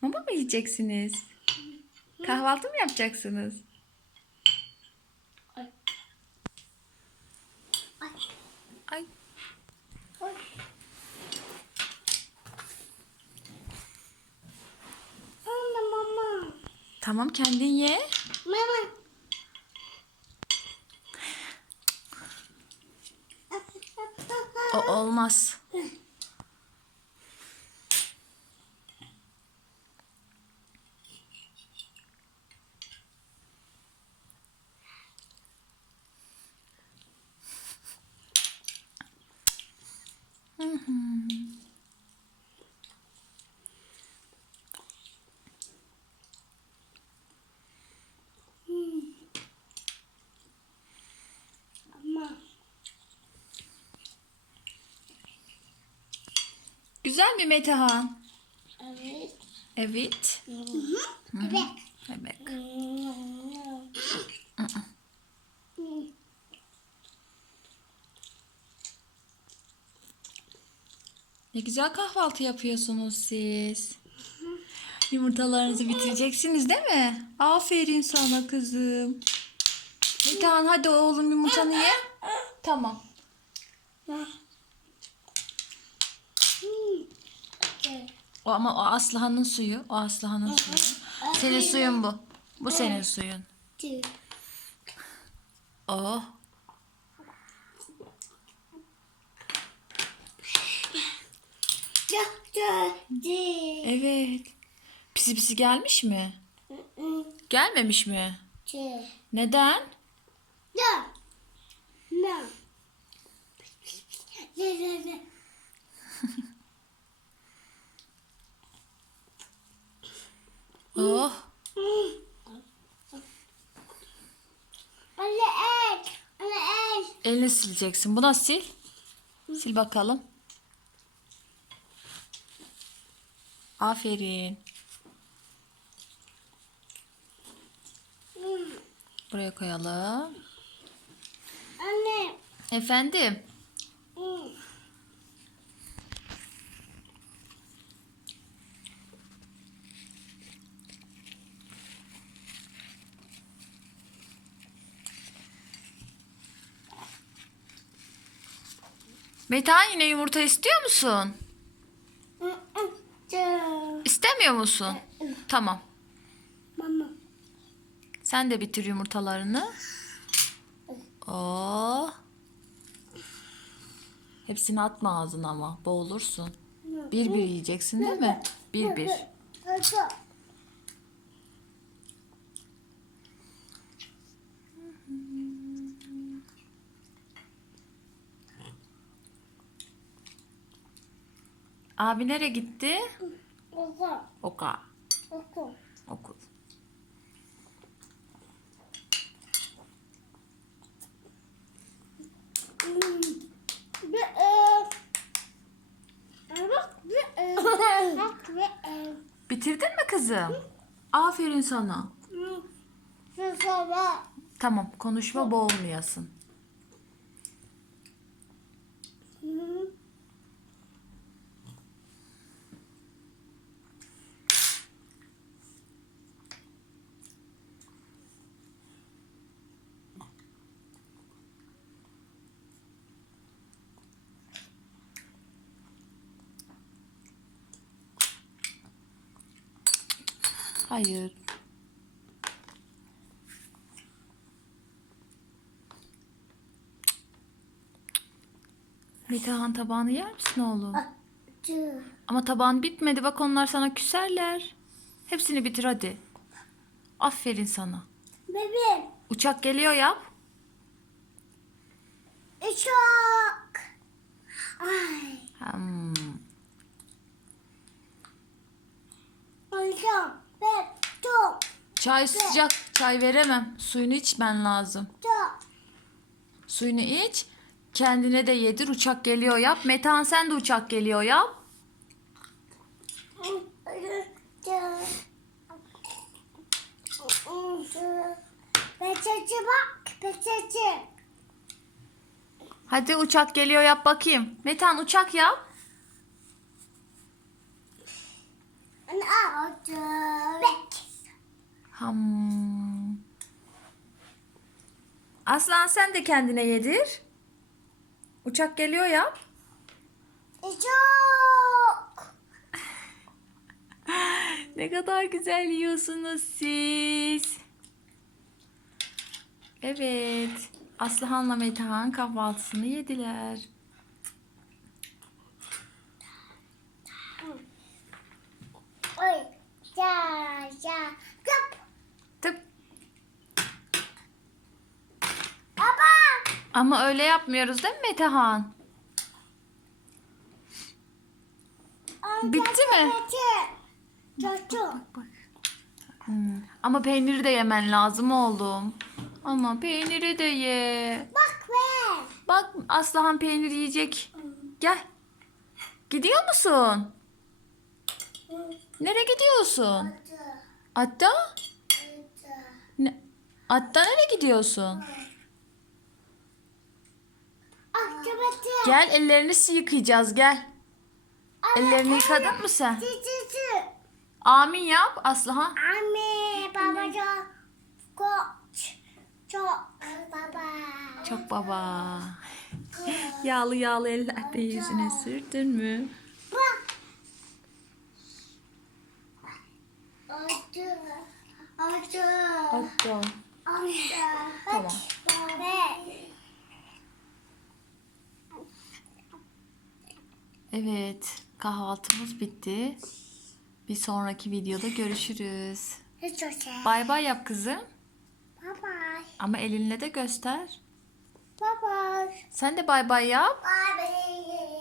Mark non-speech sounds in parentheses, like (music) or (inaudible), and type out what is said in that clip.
Mama mı yiyeceksiniz? Kahvaltı mı yapacaksınız? Ay. Ay. Ay. Ay. Anne mama. Tamam kendin ye. Mama. O olmaz. Hı hı. Mama. Güzel mi Metehan? Evet. Evet. Evet. Evet. Ne güzel kahvaltı yapıyorsunuz siz. Yumurtalarınızı bitireceksiniz değil mi? Aferin sana kızım. Metehan hadi oğlum yumurtanı ye. Tamam. O ama o Aslıhan'ın suyu. O Aslıhan'ın suyu. Senin suyun bu. Bu senin suyun. Oh. Evet. Pisi pisi gelmiş mi? Gelmemiş mi? Neden? Oh. Anne et. Anne et. Elini sileceksin. Buna sil. Sil bakalım. Aferin. Buraya koyalım. Anne. Efendim. Metehan yine yumurta istiyor musun? İstemiyor musun? Tamam. Mama. Sen de bitir yumurtalarını. Oh. Hepsini atma ağzına ama boğulursun. Bir bir yiyeceksin değil mi? Bir bir. Abi nereye gitti? Oka. Oku. Okul. Bir ev. Bak bir ev. Bitirdin mi kızım? Aferin sana. Tamam konuşma boğulmayasın. Hayır. Metehan tabağını yer misin oğlum? Ama tabağın bitmedi bak onlar sana küserler. Hepsini bitir hadi. Aferin sana. Bebeğim. Uçak geliyor yap. Uçak. Ay. Hmm. Uçak. Ben çok Çay sıcak. Çay veremem. Suyunu içmen lazım. çok. Suyunu iç. Kendine de yedir. Uçak geliyor yap. Metehan sen de uçak geliyor yap. Peçete bak. Peçete. Hadi uçak geliyor yap bakayım. Metehan uçak yap. Anne al. Ham. Aslan sen de kendine yedir. Uçak geliyor yap. Çok. (laughs) Ne kadar güzel yiyorsunuz siz. Evet. Aslıhan'la Metehan kahvaltısını yediler. Ama öyle yapmıyoruz değil mi Metehan? Bitti mi? Çocuk. Hmm. Ama peyniri de yemen lazım oğlum. Ama peyniri de ye. Bak be. Bak Aslıhan peynir yiyecek. Gel. Gidiyor musun? Nereye gidiyorsun? Atta? Ne? Atta nereye gidiyorsun? Gel ellerini yıkayacağız gel. Ellerini yıkadın mı sen? Amin yap Aslıhan. Anne, baba çok koç. Çok baba. Çok baba. Yağlı yağlı eller de yüzüne sürdün mü? Acı. Acı. Atta. Acı. Tamam. Evet kahvaltımız bitti. Bir sonraki videoda görüşürüz. Hiç şey. Bay bay yap kızım. Bye Ama elinle de göster. Bye bye. Sen de bay bay yap. Bye bye.